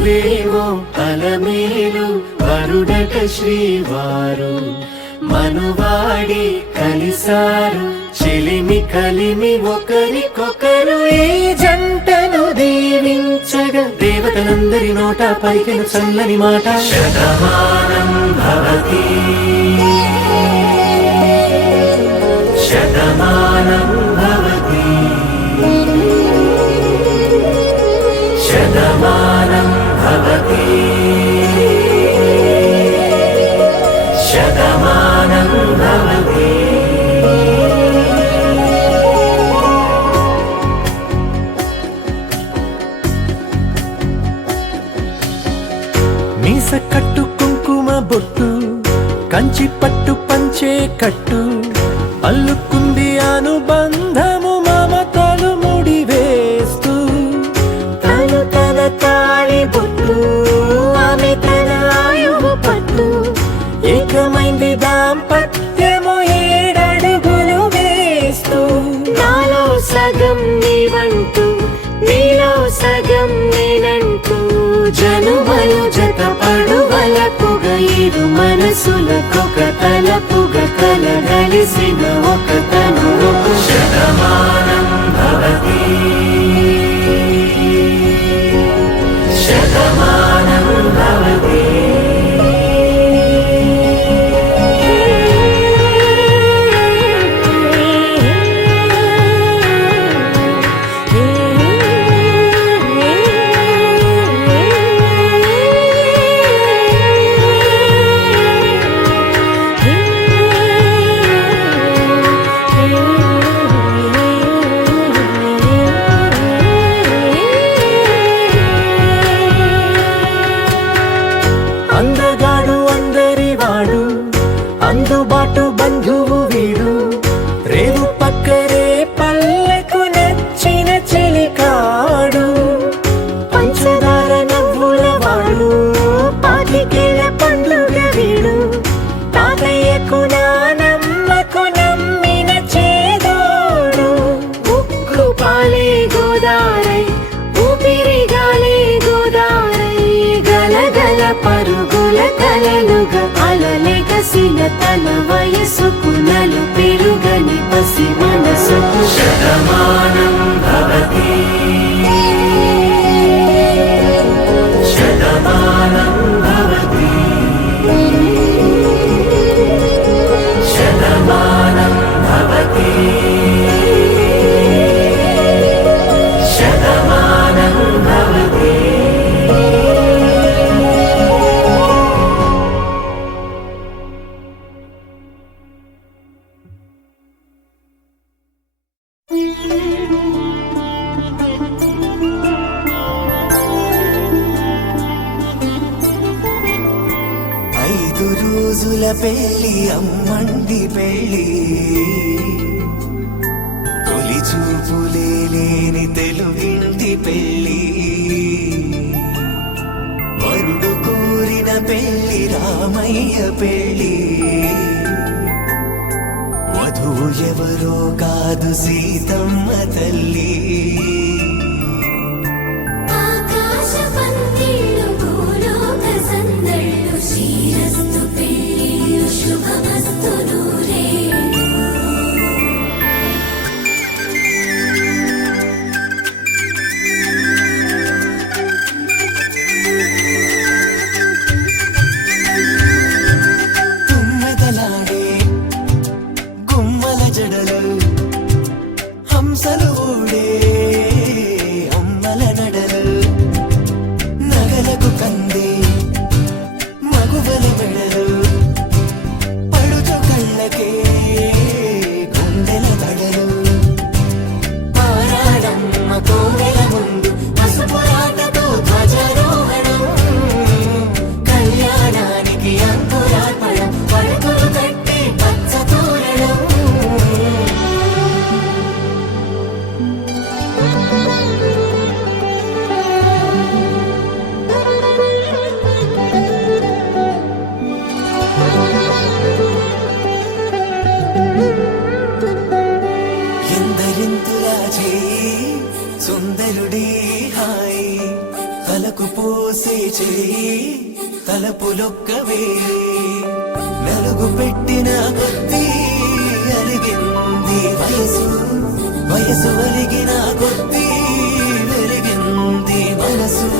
మధువేవో అలమేలు వరుడట శ్రీవారు మనువాడి కలిసారు చెలిమి కలిమి ఒకరికొకరు ఈ జంటను దీవించగా దేవతలందరి నోట పలికిన చల్లని మాట శతమానం భవతి శతమానం భవతి శతమానం భవతి శతమానం భవతి. మీస కట్టు కుంకుమ బొట్టు కంచి పట్టు పంచే కట్టు అల్లుకుంది అనుబంధము మమతలు ముడివేస్తూ తను తన తాళి బొట్టు ఆమె తన ఆయువు పట్టు ఏకమైంది దాంపత్యము 7 అడుగులు వేస్తూ నాలో సగం నీవంటూ నీలో సగం నేనంటూ జనుమలు జత పడువలపుగ ఇరు మనసులకొక తలపుగ కలగలిసిన ఒక తను శతమానం భవతి శతమానం భవతి. అందగాడు అందరివాడు అందుబాటు బంధువు వీడు రేవు పక్కరే పల్లెకు నచ్చిన చెలికాడు పంచదార నవ్వుల వాడు పాతికేల పండుగ వీడు తాతయ్యకు నానమ్మకు నమ్మిన చేదోడు ఉక్కు పాలే గోదారై ఊపిరి గాలే గోదారై గలగల పరుగుల కలలుగా అలలెగసిన తన వయసుకు నలు పెరుగని పసి మనసుకు శతమానం భవతి శతమానం భవతి శతమానం భవతి శతమానం భవతి. రోజుల పెళ్లి అమ్మండి పెళ్లి తొలి చూపులే లేని తెలుగింటి పెళ్లి వరుడు కోరిన పెళ్లి రామయ్య పెళ్లి వధువు ఎవరో కాదు సీతమ్మ తల్లి మగువల చేయి తలపులొక్కవే నలుగు పెట్టిన కొద్దీ అలిగింది వయసు వయసు అలిగిన కొద్దీ వెలిగింది మనసు